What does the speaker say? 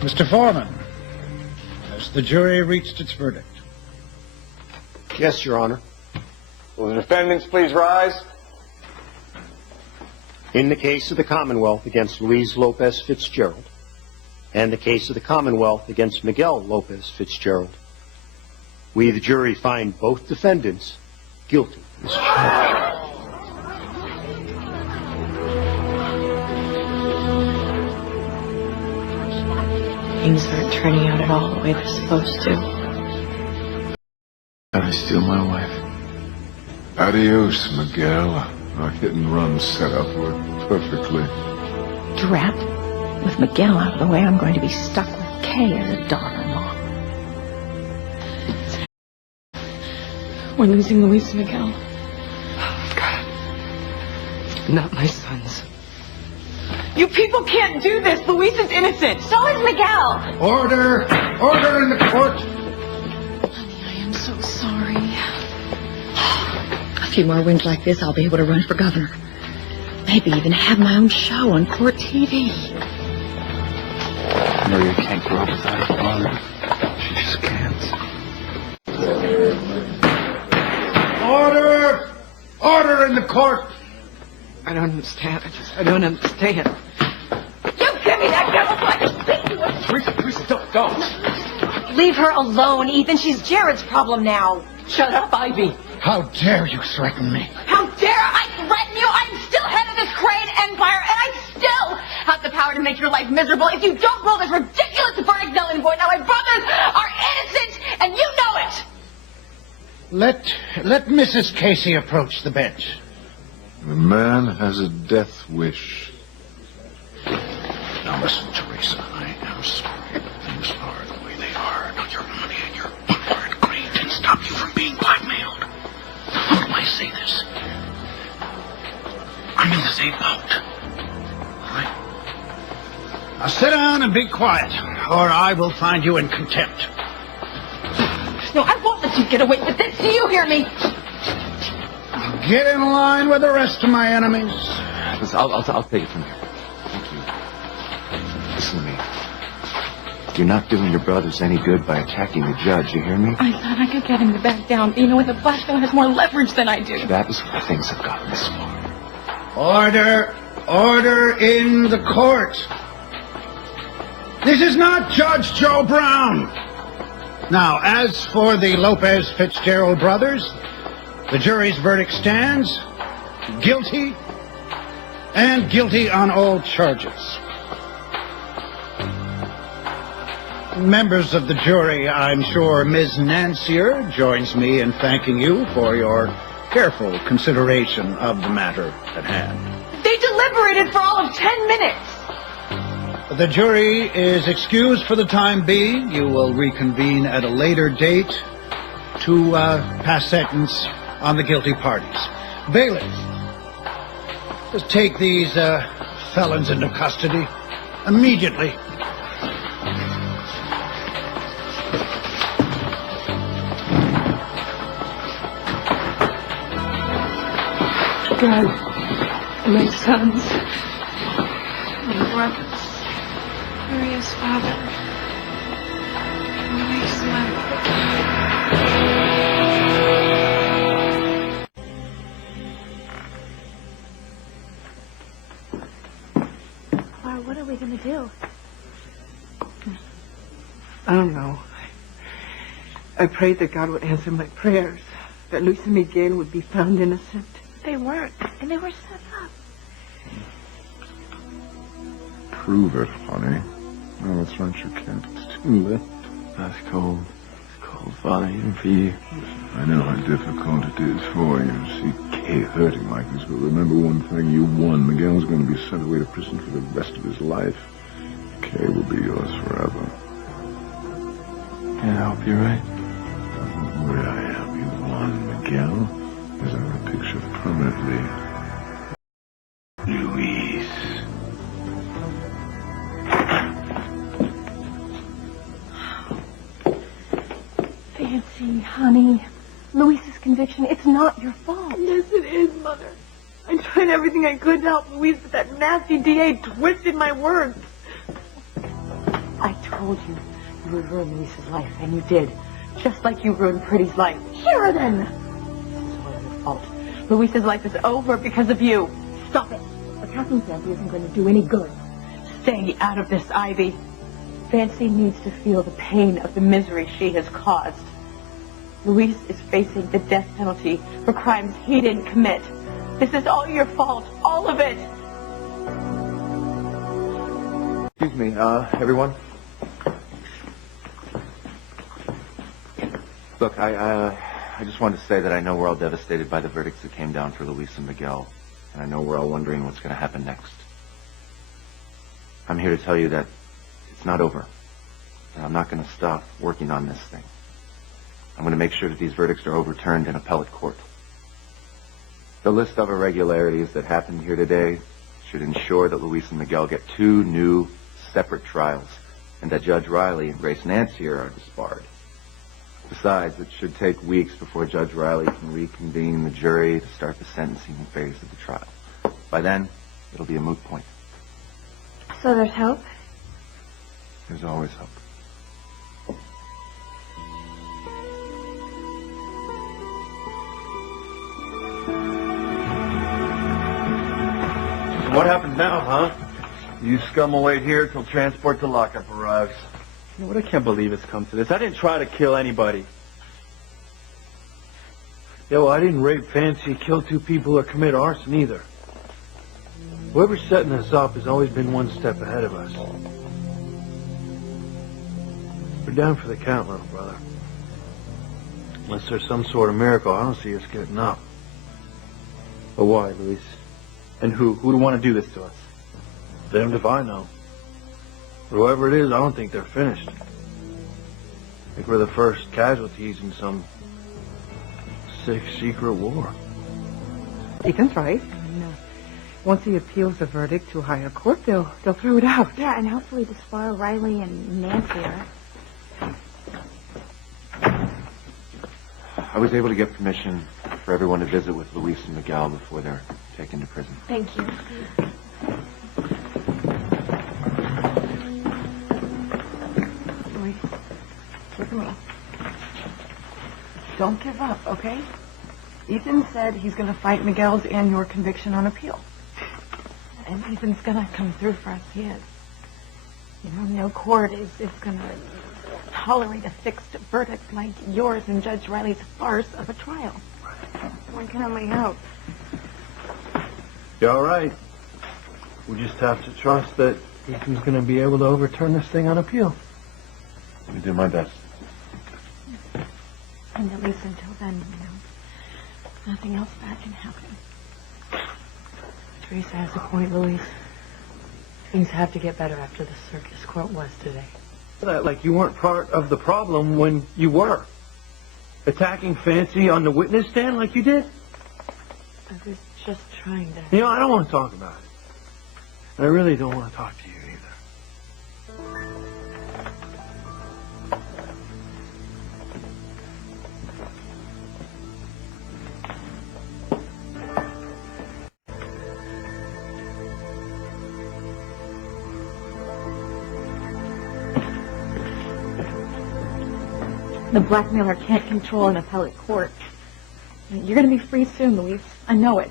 Mr. Foreman, has the jury reached its verdict? Yes, Your Honor. Will the defendants please rise? In the case of the Commonwealth against Luis Lopez Fitzgerald, and the case of the Commonwealth against Miguel Lopez Fitzgerald, we, the jury, find both defendants guilty of this charge. Things aren't turning out at all the way they're supposed to. I steal my wife. Adios, Miguel. Our hit and run setup worked perfectly. Drat. With Miguel out of the way, I'm going to be stuck with Kay as a daughter-in-law. We're losing Luis, Miguel. Oh, God. Not my sons. You people can't do this. Luis is innocent. So is Miguel. Order! Order in the court! Honey, I am so sorry. A few more wins like this, I'll be able to run for governor. Maybe even have my own show on court TV. Maria can't grow up without her father. She just can't. Order! Order in the court! I don't understand. I don't understand. You give me that devil so I can speak to her. Teresa, don't. Leave her alone, Ethan. She's Jared's problem now. Shut up, Ivy. How dare you threaten me? How dare I threaten you? I'm still head of this Crane empire, and I still have the power to make your life miserable if you don't roll this ridiculous verdict null and void. Now, my brothers are innocent, and you know it. Let Mrs. Casey approach the bench. The man has a death wish. Now listen, Teresa, I am sorry. Things are the way they are. Now your money and your honor and greed can stop you from being blackmailed. How do I say this? I'm in the same boat. All right? Now sit down and be quiet, or I will find you in contempt. No, I won't let you get away with this. Do you hear me? Get in line with the rest of my enemies. Listen, I'll take it from here. Thank you. Listen to me. You're not doing your brothers any good by attacking the judge, you hear me? I thought I could get him to back down. You know, when the blackmail has more leverage than I do. That is why things have gotten this far. Order! Order in the court! This is not Judge Joe Brown! Now, as for the Lopez Fitzgerald brothers, the jury's verdict stands guilty and guilty on all charges. Members of the jury, I'm sure Ms. Nancier joins me in thanking you for your careful consideration of the matter at hand. They deliberated for all of 10 minutes. The jury is excused for the time being. You will reconvene at a later date to pass sentence on the guilty parties. Bailiff, just take these felons into custody immediately. God, my sons, my brothers, Maria's father, Luis, my What are we going to do? I don't know. I prayed that God would answer my prayers, that Luis and Miguel would be found innocent. They weren't, and they were set up. Prove it, honey. No, that's right, you can't. It's too late. That's cold. It's cold, Father, even for you. I know how difficult it is for you to see Kay hurting like this, but remember one thing, you won. Miguel's going to be sent away to prison for the rest of his life. Kay will be yours forever. Yeah, I hope you're right. Would I help you won, Miguel? As I'm going to picture permanently. Luis. Fancy, honey. Luis's conviction, it's not your fault. Yes, it is, Mother. I tried everything I could to help Luis, but that nasty DA twisted my words. I told you you would ruin Luis's life, and you did. Just like you ruined Pretty's life. Sheridan! This is all your fault. Luis's life is over because of you. Stop it. Attacking Fancy isn't going to do any good. Stay out of this, Ivy. Fancy needs to feel the pain of the misery she has caused. Luis is facing the death penalty for crimes he didn't commit. This is all your fault. All of it. Excuse me, everyone. Look, I just wanted to say that I know we're all devastated by the verdicts that came down for Luis and Miguel, and I know we're all wondering what's going to happen next. I'm here to tell you that it's not over, and I'm not going to stop working on this thing. I'm going to make sure that these verdicts are overturned in appellate court. The list of irregularities that happened here today should ensure that Luis and Miguel get 2 new, separate trials, and that Judge Riley and Grace Nance here are disbarred. Besides, it should take weeks before Judge Riley can reconvene the jury to start the sentencing phase of the trial. By then, it'll be a moot point. So there's hope? There's always hope. So what happens now, huh? You scum will wait here till transport to lockup arrives. You know what? I can't believe it's come to this. I didn't try to kill anybody. Yeah, well, I didn't rape Fancy, kill 2 people, or commit arson either. Whoever's setting us up has always been one step ahead of us. We're down for the count, little brother. Unless there's some sort of miracle, I don't see us getting up. But why, Luis? And who? Who would want to do this to us? Damned if I know. But whoever it is, I don't think they're finished. I think we're the first casualties in some sick secret war. Ethan's right. Once he appeals the verdict to a higher court, they'll throw it out. Yeah, and hopefully disbar Riley and Nancy are. I was able to get permission for everyone to visit with Luis and Miguel before they're taken to prison. Thank you. Luis, look at me. Don't give up, okay? Ethan said he's going to fight Miguel's and your conviction on appeal. And Ethan's going to come through for us. He is. You know, no court is going to tolerate a fixed verdict like yours and Judge Riley's farce of a trial. One can only hope. You're all right. We just have to trust that Ethan's going to be able to overturn this thing on appeal. Let me do my best. And at least until then, you know, nothing else bad can happen. Teresa has a point, Luis. Things have to get better after the circus court was today. Like you weren't part of the problem when you were. Attacking Fancy on the witness stand like you did. I was just trying to... You know, I don't want to talk about it. I really don't want to talk to you either. The blackmailer can't control an appellate court. You're going to be free soon, Luis. I know it.